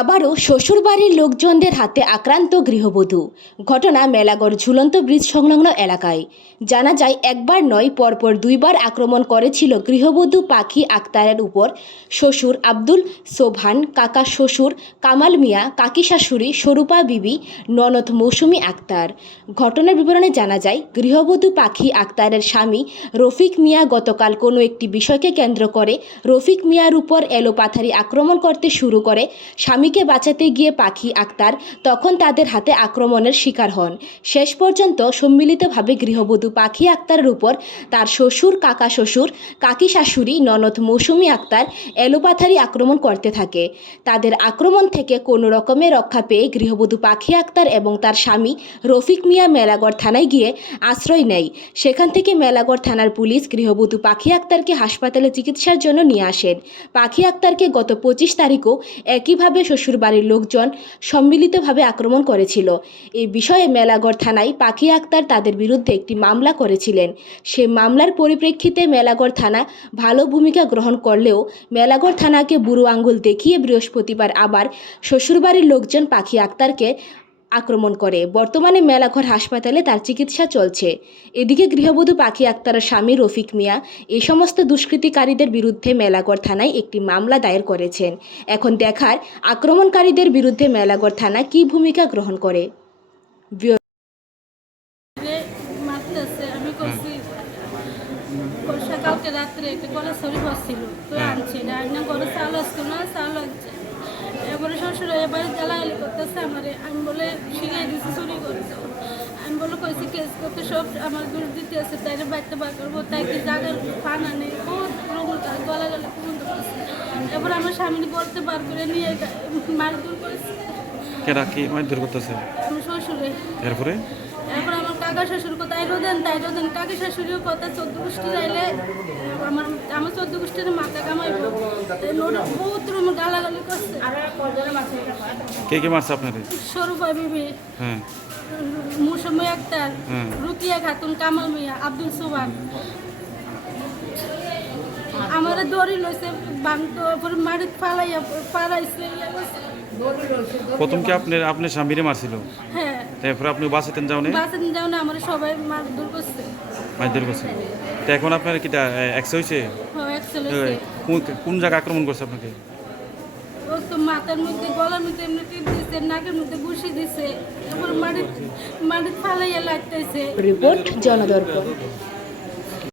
আবারও শ্বশুরবাড়ির লোকজনদের হাতে আক্রান্ত গৃহবধূ। ঘটনা মেলাগড় ঝুলন্ত ব্রিজ সংলগ্ন এলাকায়। জানা যায়, একবার নয়, পরপর দুইবার আক্রমণ করেছিল গৃহবধূ পাখি আক্তারের উপর। শ্বশুর আব্দুল, সোভান, কাকা শ্বশুর, কামাল মিয়া, কাকি শাশুড়ি স্বরূপা বিবি, ননদ মৌসুমি আক্তার। ঘটনার বিবরণে জানা যায়, গৃহবধূ পাখি আক্তারের স্বামী রফিক মিয়া গতকাল কোনো একটি বিষয়কে কেন্দ্র করে রফিক মিয়ার উপর এলোপাথারি আক্রমণ করতে শুরু করে। স্বামীকে বাঁচাতে গিয়ে পাখি আক্তার তখন তাদের হাতে আক্রমণের শিকার হন। শেষ পর্যন্ত সম্মিলিতভাবে গৃহবধূ পাখি আক্তারের উপর তার শ্বশুর, কাকা শ্বশুর, কাকি শাশুড়ি, ননদ মৌসুমী আক্তার এলোপাথারি আক্রমণ করতে থাকে। তাদের আক্রমণ থেকে কোনো রকমে রক্ষা পেয়ে গৃহবধূ পাখি আক্তার এবং তার স্বামী রফিক মিয়া মেলাগড় থানায় গিয়ে আশ্রয় নেয়। সেখান থেকে মেলাগড় থানার পুলিশ গৃহবধূ পাখি আক্তারকে হাসপাতালে চিকিৎসার জন্য নিয়ে আসেন। পাখি আক্তারকে গত পঁচিশ তারিখও একইভাবে শ্বশুরবাড়ির লোকজন সম্মিলিতভাবে আক্রমণ করেছিল। এই বিষয়ে মেলাগড় থানায় পাখি আক্তার তাদের বিরুদ্ধে একটি মামলা করেছিলেন। সে মামলার পরিপ্রেক্ষিতে মেলাগড় থানা ভালো ভূমিকা গ্রহণ করলেও মেলাগড় থানাকে বুড়ো আঙ্গুল দেখিয়ে বৃহস্পতিবার আবার শ্বশুরবাড়ির লোকজন পাখি আক্তারকে আক্রমণ করে। বর্তমানে মেলাঘর হাসপাতালে তার চিকিৎসা চলছে। এদিকে গৃহবধূ পাখি আক্তারের স্বামী রফিক মিয়া এই সমস্ত দুষ্কৃতিকারীদের বিরুদ্ধে মেলাগড় থানায় একটি মামলা দায়ের করেছেন। এখন দেখার আক্রমণকারীদের বিরুদ্ধে মেলাগড় থানা কী ভূমিকা গ্রহণ করে। কালকে রাত্রে একটা গলা সরি বসছিল তো আনছে ডাইনা গলা চাল আসতো না চাল আনছে। এবারে শ্বশুর এবারে জ্বালাগালি করতেছে আমারে। আমি বলে শিখিয়ে দিচ্ছি চুরি করতে আমি বলে কইছি কেস করতে সব আমার দূর দিতে আছে তাই বাড়িতে বার করব তাই কি জায়গার ফানা নেই? বহুত রকম তার গলা গলা পর্যন্ত করছে এবার আমার স্বামী বলতে বার করে নিয়ে মার দূর করেছে। কেডা কি মারধর করতেছে? আমার শ্বশুরে। এরপরে? এরপর আমার কাকা শ্বশুর কথা তাই রোদেন তাই রোদেন কাকি শাশুড়িও কথা চোদ্দ গোষ্ঠী যাইলে আমার আমার চোদ্দ গোষ্ঠীর মাথা কামাইব। বহুত রুম গালাগালি করছে। কে কে মারছে আপনারে স্বরূপা বিবি হ্যাঁ। মুসমি আক্তার রুকিয়া খাতুন কামাল মিয়া আব্দুল সুবান আমার দড়ি লইছে বাংতো পরে মাটিত ফালাইয়া পালাইছে প্রথম কি আপনার আপনার স্বামীরে মারছিল? হ্যাঁ। তারপরে আপনি বাঁচাতেন যাও না বাসেন যাও না আমার সবাই মার দূর করছে। মারধর করছে। তো এখন আপনার কিটা এক্স হয়েছে হ্যাঁ কোন- কোন জায়গায় আক্রমণ করছে আপনাকে? ও তো মাথার মধ্যে, গলার মধ্যে এমনি টিপ দিছে, নাকের মধ্যে ঘুষি দিছে তারপর মাটির মাটির ফালাইয়া লাগতেছে। রিপোর্ট জনদর্পণ।